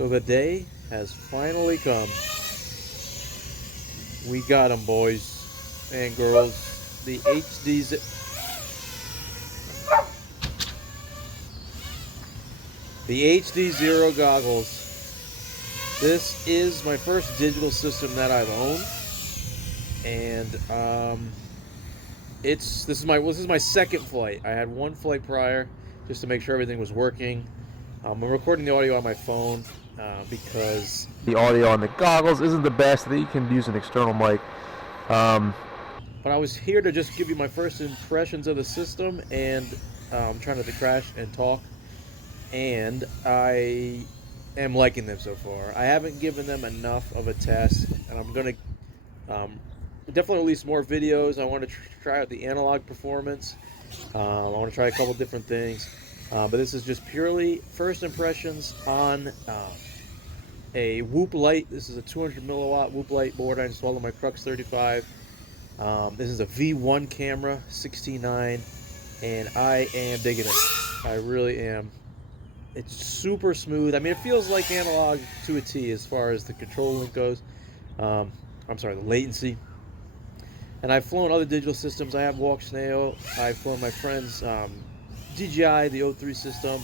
So the day has finally come. We got them, boys and girls. The HDZero goggles. This is my first digital system that I've owned, and this is my second flight. I had one flight prior just to make sure everything was working. I'm recording the audio on my phone because the audio on the goggles isn't the best. I think you can use an external mic. But I was here to just give you my first impressions of the system, and I'm trying not to crash and talk. And I am liking them so far. I haven't given them enough of a test, and I'm gonna definitely release more videos. I want to try out the analog performance. I want to try a couple different things, but this is just purely first impressions on a Whoop light. This is a 200 milliwatt Whoop light board I installed on my Crux 35. This is a V1 camera, 16:9, and I am digging it. I really am. It's super smooth. I mean, it feels like analog to a T as far as the control link goes. I'm sorry, the latency. And I've flown other digital systems. I have Walksnail. I've flown my friend's DJI, the O3 system,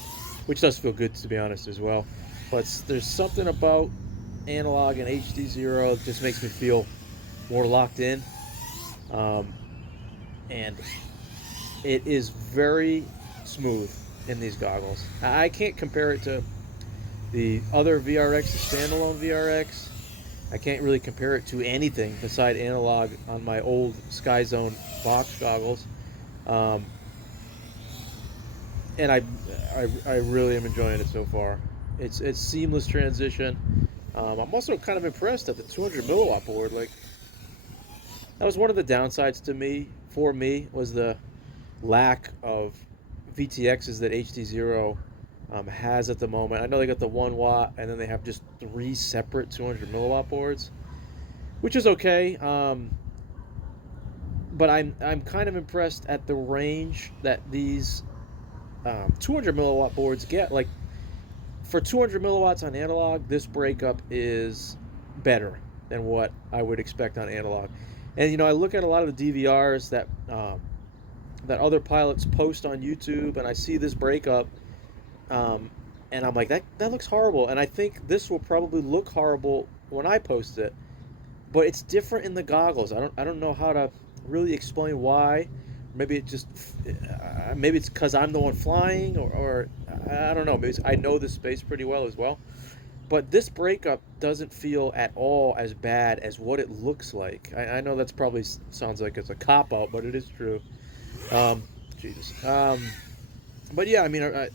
which does feel good, to be honest, as well. But there's something about analog and HDZero that just makes me feel more locked in. And it is very smooth in these goggles. I can't compare it to the other VRX, the standalone VRX. I can't really compare it to anything beside analog on my old Sky Zone box goggles. And I really am enjoying it so far. It's seamless transition. I'm also kind of impressed at the 200 milliwatt board. Like, that was one of the downsides for me was the lack of VTXs that HDZero has at the moment. I know they got the 1 watt, and then they have just 3 separate 200 milliwatt boards, which is okay. But I'm kind of impressed at the range that these 200 milliwatt boards get. Like, for 200 milliwatts on analog, this breakup is better than what I would expect on analog. And I look at a lot of the DVRs that other pilots post on YouTube, and I see this breakup, and I'm like, that looks horrible. And I think this will probably look horrible when I post it, but it's different in the goggles. I don't know how to really explain why. Maybe it's because I'm the one flying, or I don't know. Maybe I know this space pretty well as well. But this breakup doesn't feel at all as bad as what it looks like. I know that's probably sounds like it's a cop-out, but it is true. Jesus. But yeah, I mean,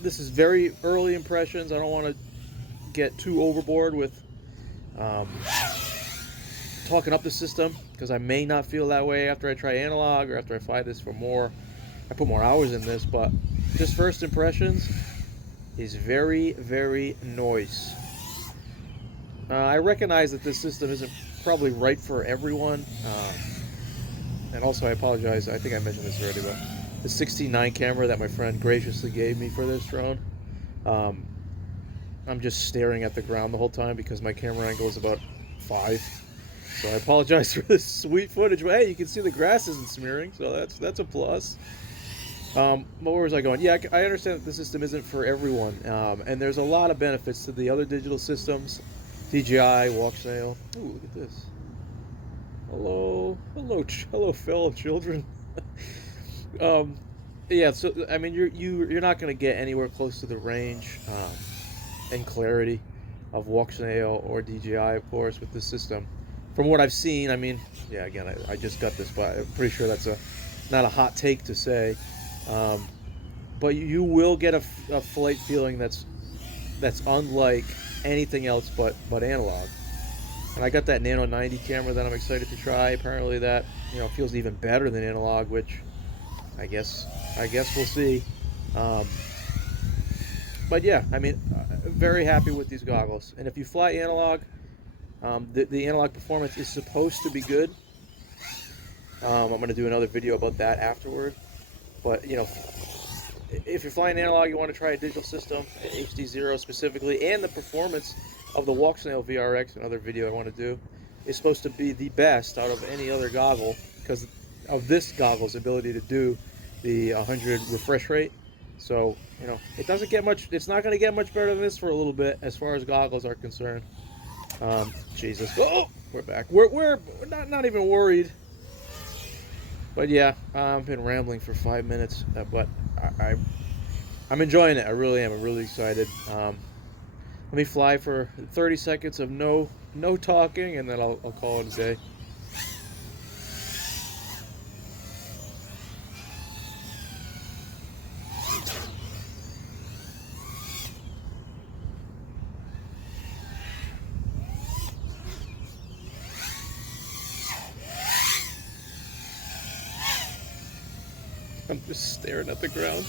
this is very early impressions. I don't want to get too overboard with talking up the system, because I may not feel that way after I try analog or after I fly this for more. I put more hours in this, but just first impressions is very, very nice. I recognize that this system isn't probably right for everyone. And also, I apologize. I think I mentioned this already, but the 16:9 camera that my friend graciously gave me for this drone, I'm just staring at the ground the whole time because my camera angle is about 5. So I apologize for this sweet footage. But hey, you can see the grass isn't smearing, so that's a plus. But where was I going? Yeah, I understand that the system isn't for everyone, and there's a lot of benefits to the other digital systems, DJI, Walksnail. Ooh, look at this. Hello, fellow children. Yeah. So I mean, you're not going to get anywhere close to the range and clarity of Walksnail or DJI, of course, with this system. From what I've seen, I mean, yeah. Again, I just got this, but I'm pretty sure that's not a hot take to say. But you will get a flight feeling that's unlike anything else but analog. And I got that Nano 90 camera that I'm excited to try. Apparently that feels even better than analog, which I guess we'll see. But yeah, I mean, very happy with these goggles. And if you fly analog, the analog performance is supposed to be good. I'm going to do another video about that afterward. But if you're flying analog, you want to try a digital system, HDZero specifically, and the performance of the Walksnail VRX, another video I want to do, is supposed to be the best out of any other goggle because of this goggle's ability to do the 100 refresh rate. So, you know, it doesn't get much, it's not going to get much better than this for a little bit as far as goggles are concerned. Jesus. Oh, we're back. We're not even worried. But yeah, I've been rambling for 5 minutes, but I'm enjoying it. I really am. I'm really excited. Let me fly for 30 seconds of no talking, and then I'll call it a day. I'm just staring at the ground.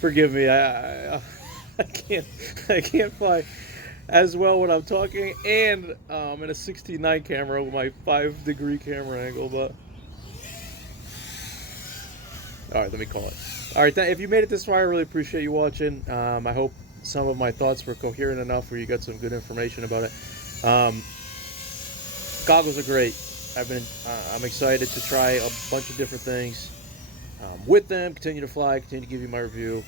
Forgive me. I can't fly as well when I'm talking, and I'm in a 69 camera with my 5-degree camera angle. But all right, let me call it. All right, if you made it this far, I really appreciate you watching. I hope some of my thoughts were coherent enough where you got some good information about it. Goggles are great. I'm excited to try a bunch of different things with them. Continue to fly. Continue to give you my review.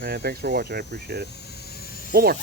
And thanks for watching. I appreciate it. One more.